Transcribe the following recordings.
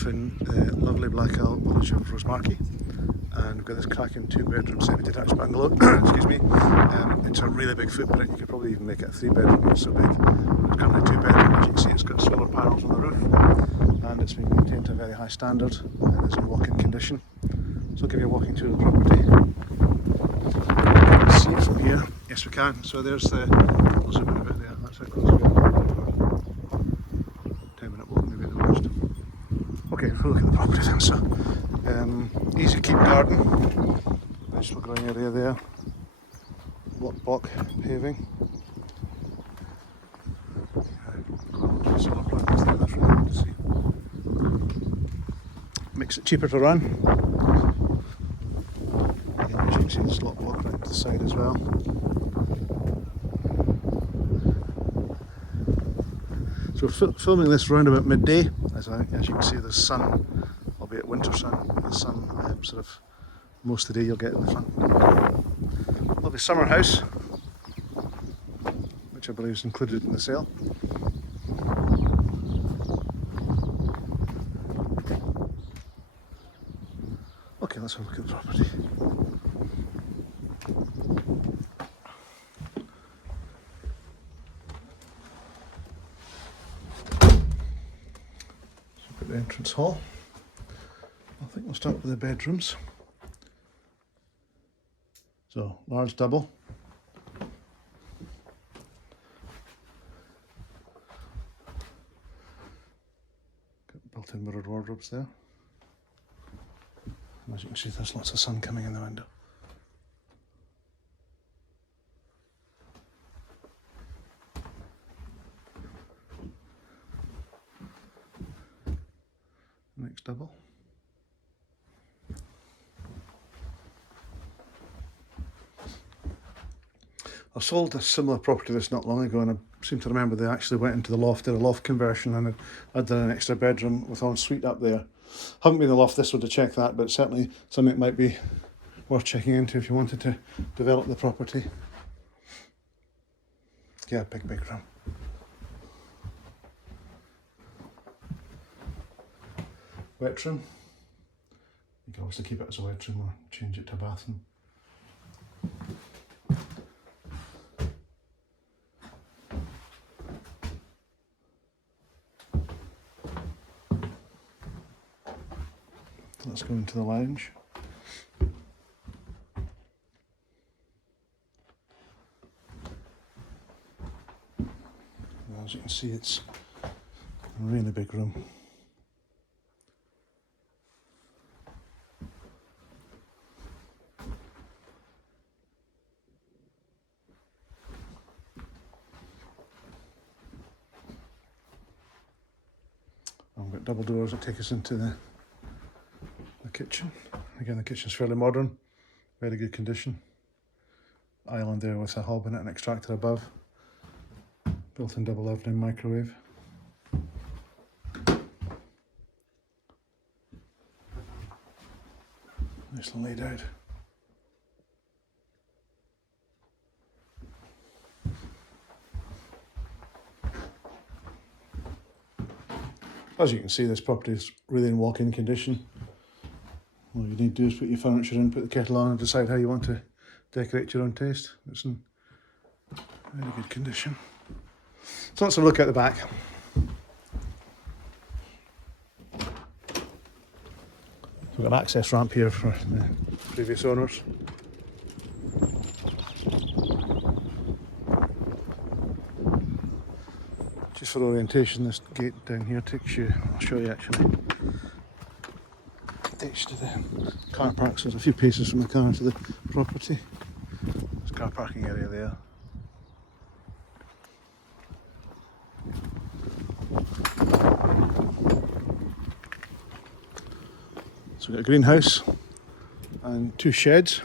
off in the lovely Black Isle village of Rosemarkie, and we've got this cracking 2-bedroom semi-detached bungalow. Excuse me. It's a really big footprint. You could probably even make it a 3-bedroom. It's so big. It's currently 2-bedroom. As you can see, it's got solar panels on the roof, and it's been maintained to a very high standard, and it's in walk-in condition. So I'll give you a walking tour of the property. Let's see it from here. Yes, we can. So there's the. I'll zoom in a bit there. That's how close we are. 10-minute walk, maybe at the worst. Okay, we'll look at the property then. So, easy to keep garden. Nice little growing area there. Block paving. Solar panels there. That's really good to see. Makes it cheaper to run. Again, as you can see, there's a lot of block right to the side as well. So we're filming this round about midday. As you can see, there's sun, albeit winter sun. The sun sort of most of the day you'll get in the front. Lovely summer house, which I believe is included in the sale. Okay, let's have a look at the property. Look at the entrance hall. I think we'll start with the bedrooms. So, large double. Got built-in mirrored wardrobes there. And as you can see, there's lots of sun coming in the window. Next double. I sold a similar property to this not long ago, and I seem to remember they actually went into the loft, did a loft conversion, and I did an extra bedroom with ensuite up there. Haven't been in the loft this one to check that, but certainly something that might be worth checking into if you wanted to develop the property. Yeah, big room. Wet room. You can obviously keep it as a wet room or change it to a bathroom. Let's go into the lounge. As you can see, it's a really big room. We've got double doors that take us into the kitchen. Again, the kitchen's fairly modern, very good condition. Island there with a hob in it and extractor above. Built-in double oven and microwave. Nicely laid out. As you can see, this property is really in walk-in condition. All you need to do is put your furniture in, put the kettle on and decide how you want to decorate your own taste. It's in very good condition. So let's have a look at the back. So we've got an access ramp here for the previous owners. Just for orientation, this gate down here takes you, I'll show you actually, takes you to the car park, so there's a few paces from the car to the property. There's a car parking area there. So we've got a greenhouse and 2 sheds.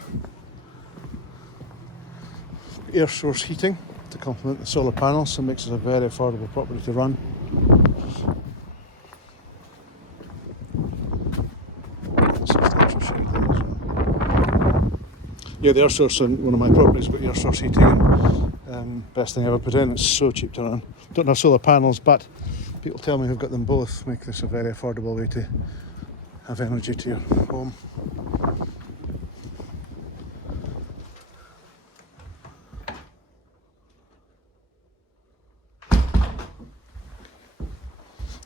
Air source heating to complement the solar panels, so it makes it a very affordable property to run. Yeah, the air source on one of my properties got air source heating, and best thing I ever put in. It's so cheap to run. Don't have solar panels, but People tell me who've got them both make this a very affordable way to have energy to your home.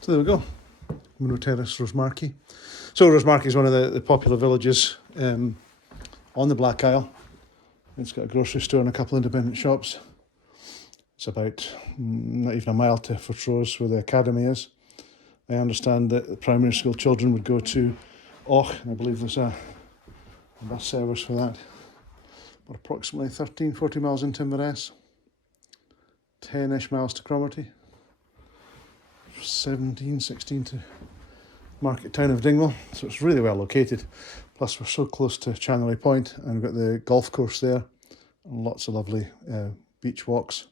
So there we go, Munro Terrace, Rosemarkie. So Rosemarkie is one of the popular villages on the Black Isle. It's got a grocery store and a couple of independent shops. It's about not even a mile to Fortrose, where the academy is. I understand that the primary school children would go to Avoch, and I believe there's a bus service for that. We're approximately 13-14 miles into Inverness, 10-ish miles to Cromarty, 17-16 to market town of Dingwall, so it's really well located. Plus we're so close to Channery Point, and we've got the golf course there, and lots of lovely beach walks,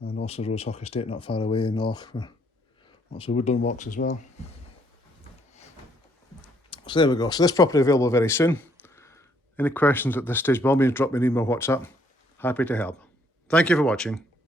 and also Rosehoch Estate not far away in Loch, where lots of woodland walks as well. So there we go. So this property available very soon. Any questions at this stage, by all means drop me an email or WhatsApp. Happy to help. Thank you for watching.